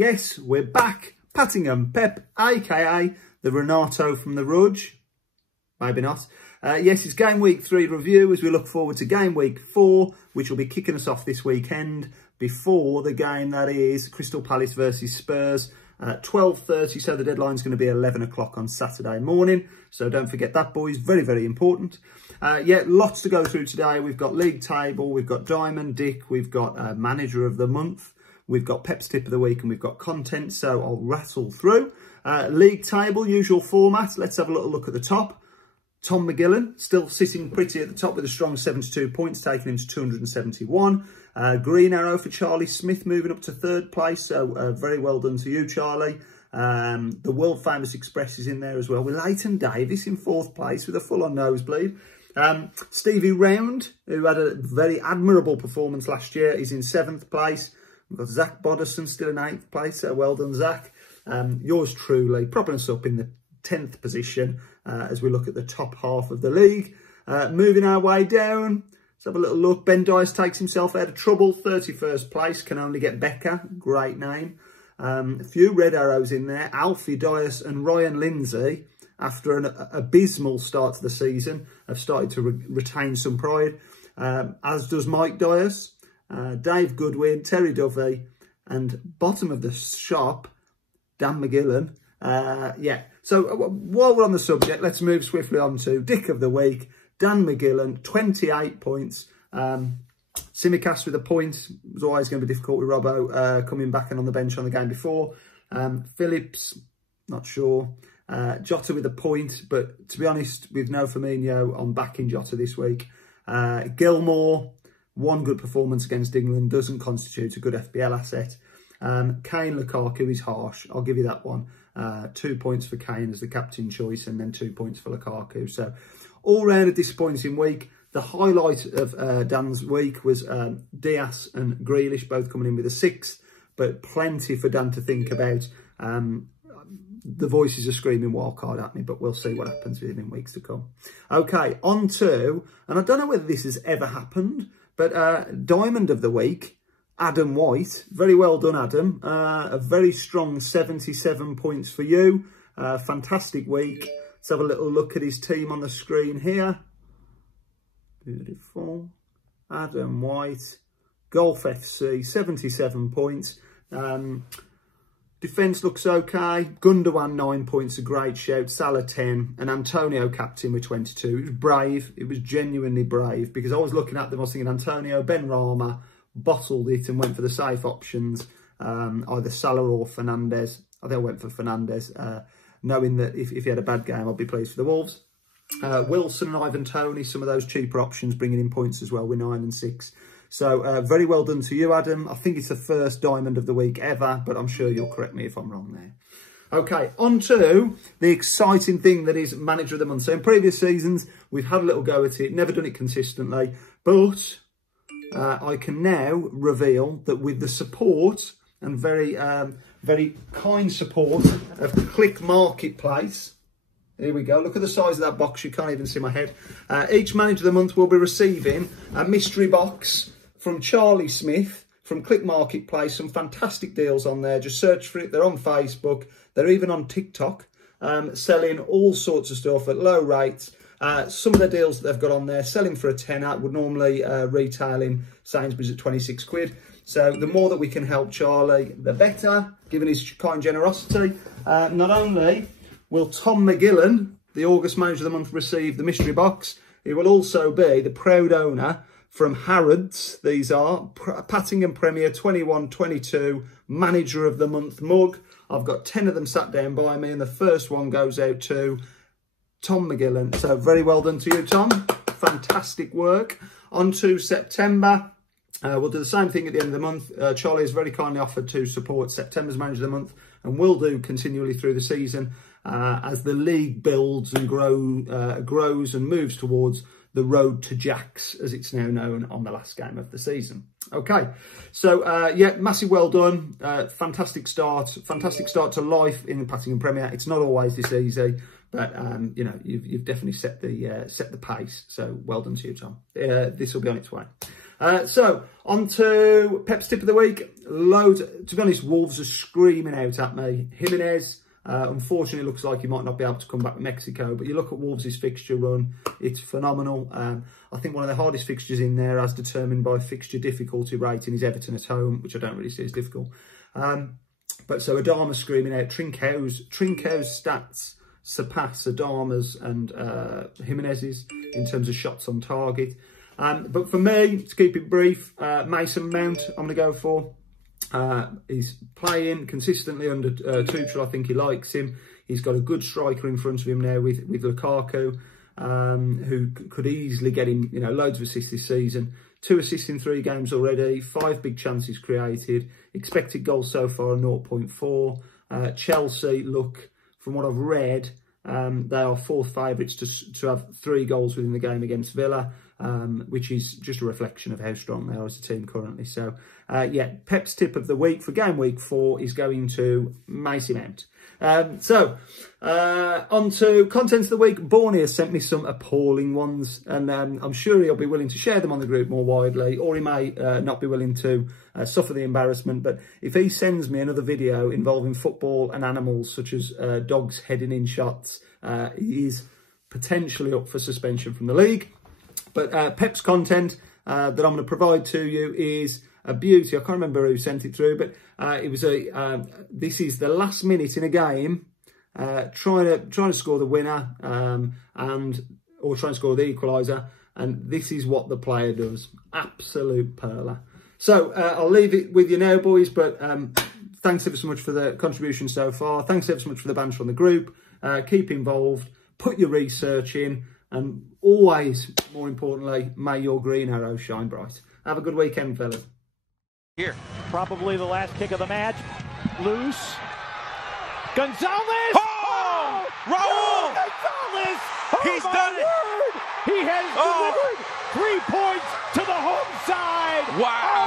Yes, we're back. Pattingham Pep, aka the Renato from the Rudge. Maybe not. Yes, it's game week 3 review as we look forward to game week 4, which will be kicking us off this weekend before the game that is Crystal Palace versus Spurs at 12:30. So the deadline's going to be 11 o'clock on Saturday morning. So don't forget that, boys. Very, very important. Yeah, lots to go through today. We've got league table, we've got Diamond Dick, we've got manager of the month, we've got Pep's tip of the week, and we've got content. So I'll rattle through. League table, usual format. Let's have a little look at the top. Tom McGillen still sitting pretty at the top with a strong 72 points, taking him to 271. Green arrow for Charlie Smith, moving up to 3rd place. So very well done to you, Charlie. The world famous Express is in there as well, with Leighton Davis in 4th place with a full-on nosebleed. Stevie Round, who had a very admirable performance last year, is in 7th place. We've got Zach Bodderson still in 8th place. So well done, Zach. Yours truly, propping us up in the 10th position as we look at the top half of the league. Moving our way down, let's have a little look. Ben Dias takes himself out of trouble, 31st place, can only get better, great name. A few red arrows in there. Alfie Dias and Ryan Lindsay, after an abysmal start to the season, have started to retain some pride, as does Mike Dias, Dave Goodwin, Terry Duffy, and bottom of the shop, Dan McGillen. Yeah, so while we're on the subject, let's move swiftly on to Dick of the Week. Dan McGillen, 28 points. Simicast with a point. It was always going to be difficult with Robbo coming back and on the bench on the game before. Phillips, not sure. Jota with a point, but to be honest, with no Firmino, I'm backing Jota this week. Gilmore, one good performance against England, doesn't constitute a good FPL asset. Kane Lukaku is harsh, I'll give you that one. 2 points for Kane as the captain choice, and then 2 points for Lukaku. So all round a disappointing week. The highlight of Dan's week was Diaz and Grealish both coming in with a 6, but plenty for Dan to think about. The voices are screaming wildcard at me, but we'll see what happens with him in weeks to come. Okay, on to, and I don't know whether this has ever happened, but Diamond of the Week, Adam White. Very well done, Adam. A very strong 77 points for you. Fantastic week. Let's have a little look at his team on the screen here. Beautiful. Adam White. Golf FC, 77 points. Defence looks okay. Gundogan, 9 points, a great shout. Salah, 10. And Antonio, captain, with 22. It was brave. It was genuinely brave, because I was looking at them, I was thinking Antonio, Ben Rama, bottled it and went for the safe options, either Salah or Fernandes. I think I went for Fernandes, knowing that if he had a bad game, I'd be pleased for the Wolves. Wilson and Ivan Toney, some of those cheaper options, bringing in points as well with 9 and 6. So very well done to you, Adam. I think it's the first Diamond of the Week ever, but I'm sure you'll correct me if I'm wrong there. Okay, on to the exciting thing that is Manager of the Month. So in previous seasons, we've had a little go at it, never done it consistently, but I can now reveal that with the support and very kind support of Click Marketplace, here we go, look at the size of that box, you can't even see my head. Each Manager of the Month will be receiving a mystery box from Charlie Smith from Click Marketplace. Some fantastic deals on there, just search for it. They're on Facebook, they're even on TikTok, selling all sorts of stuff at low rates. Some of the deals that they've got on there, selling for a tenner, would normally retail in Sainsbury's at 26 quid. So the more that we can help Charlie, the better, given his kind generosity. Not only will Tom McGillen, the August Manager of the Month, receive the mystery box, he will also be the proud owner from Harrods. These are Pattingham Premier 21-22 Manager of the Month mug. I've got 10 of them sat down by me, and the first one goes out to Tom McGillen. So very well done to you, Tom. Fantastic work. On to September. We'll do the same thing at the end of the month. Charlie has very kindly offered to support September's Manager of the Month, and will do continually through the season as the league builds and grows and moves towards the road to Jacks, as it's now known, on the last game of the season. Okay, so yeah, massive well done. Fantastic start to life in the Pattingham Premier. It's not always this easy, but you know, you've definitely set the pace. So well done to you, Tom. This will be on its way. So, on to Pep's tip of the week. Loads, to be honest, Wolves are screaming out at me. Jimenez, unfortunately, looks like he might not be able to come back to Mexico, but you look at Wolves' fixture run, it's phenomenal. I think one of the hardest fixtures in there, as determined by fixture difficulty rating, is Everton at home, which I don't really see as difficult. But so Adama's screaming out. Trincão's stats surpass Adama's and Jimenez's in terms of shots on target. But for me, to keep it brief, Mason Mount I'm going to go for. He's playing consistently under Tuchel. I think he likes him. He's got a good striker in front of him now with Lukaku, who could easily get him, loads of assists this season. 2 assists in 3 games already, 5 big chances created, expected goals so far 0.4. Chelsea, look, from what I've read, they are 4th favourites to have 3 goals within the game against Villa, which is just a reflection of how strong they are as a team currently. So, yeah, Pep's tip of the week for game week 4 is going to Mason Mount. On to contents of the week. Borny has sent me some appalling ones, and I'm sure he'll be willing to share them on the group more widely, or he may not be willing to suffer the embarrassment. But if he sends me another video involving football and animals, such as dogs heading in shots, he is potentially up for suspension from the league. But Pep's content that I'm going to provide to you is a beauty. I can't remember who sent it through, but it was this is the last minute in a game, trying to score the winner, or trying to score the equaliser, and this is what the player does. Absolute perler. So I'll leave it with you now, boys. But thanks ever so much for the contribution so far. Thanks ever so much for the banter on the group. Keep involved. Put your research in. And always, more importantly, may your green arrow shine bright. Have a good weekend, fellas. Here. Probably the last kick of the match. Loose. Gonzalez! Oh! Raul! Gonzalez! He's done it! He has delivered 3 points to the home side! Wow!